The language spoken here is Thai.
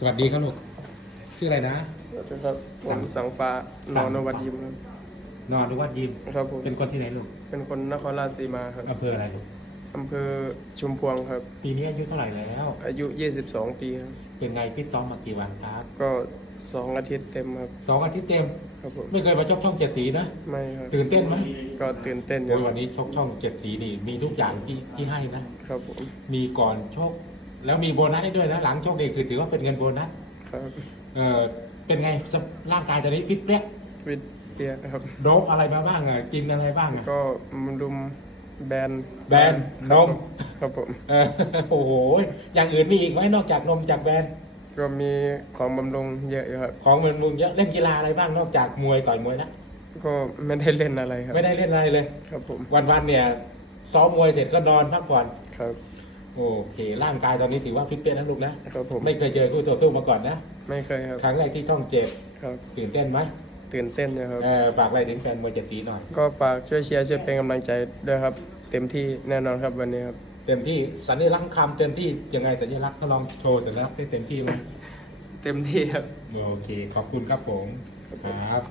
สวัสดีครับลูกชื่ออะไรนะ สวัสดีครับผมสังฟ้านอนวัดยิมครับนอนหรือว่ายิมครับผมเป็นคนที่ไหนลูกเป็นคนนครราชสีมาครับอำเภออะไรลูกอำเภอชุมพวงครับ ปีนี้อายุเท่าไหร่แล้ว อายุ 22 ปีครับเป็นไงฟิตซ้อมมากี่วันครับ ก็สองอาทิตย์เต็มครับสองอาทิตย์เต็มครับผมไม่เคยมาชกช่องเจ็ดสีนะไม่ครับตื่นเต้นไหมก็ตื่นเต้นอโอ้ยู่ยวันนี้ชกช่องเจ็ดสีนี่มีทุกอย่างที่ที่ให้นะครับผมมีก่อนชก แล้วมีโบนัสให้ด้วยนะหลังชกเองคือถือว่าเป็นเงินโบนัสครับเออเป็นไงสภร่างกายตอนนี้ฟิตเปรี้ยวิทเปียครับ โดบอะไรมาบ้างอะกินอะไรบ้างอะก็มันรุมแบนแบนนมครับผม เออโอ้โหอย่างอื่นมีอีกไหมนอกจากนมจากแบรนด์ก็มีของบำรุงเยอะอยู่ครับ ของเมืองลุงเยอะเล่นกีฬาอะไรบ้างนอกจากมวยต่อยมวยนะก็ไม่ได้เล่นอะไรครับ ไม่ได้เล่นอะไรเลย ครับผม วันๆเนี่ยซ้อมมวยเสร็จก็นอนพักผ่อนครับ โอเค ร่างกายตอนนี้ถือว่าฟิตเปี้ยนะลูกนะครับผมไม่เคยเจอคู่ต่อสู้มาก่อนนะ ไม่เคยครับ ครั้งแรกที่ท่องเจ็บครับตื่นเต้นไหมตื่นเต้นอยู่ครับเออฝากอะไรถึงแฟนมวยเจ็ดสีหน่อย ก็ฝากช่วยเชียร์ช่วยเป็นกำลังใจด้วยครับ เต็มที่แน่นอนครับวันนี้ครับ เต็มที่สัญลักษณ์คำเต็มที่ยังไงสัญลักษณ์ก็ลองโชว์สัญลักษณ์ได้เต็มที่ไหมเต็มที่ครับ โอเค ขอบคุณครับผมครับ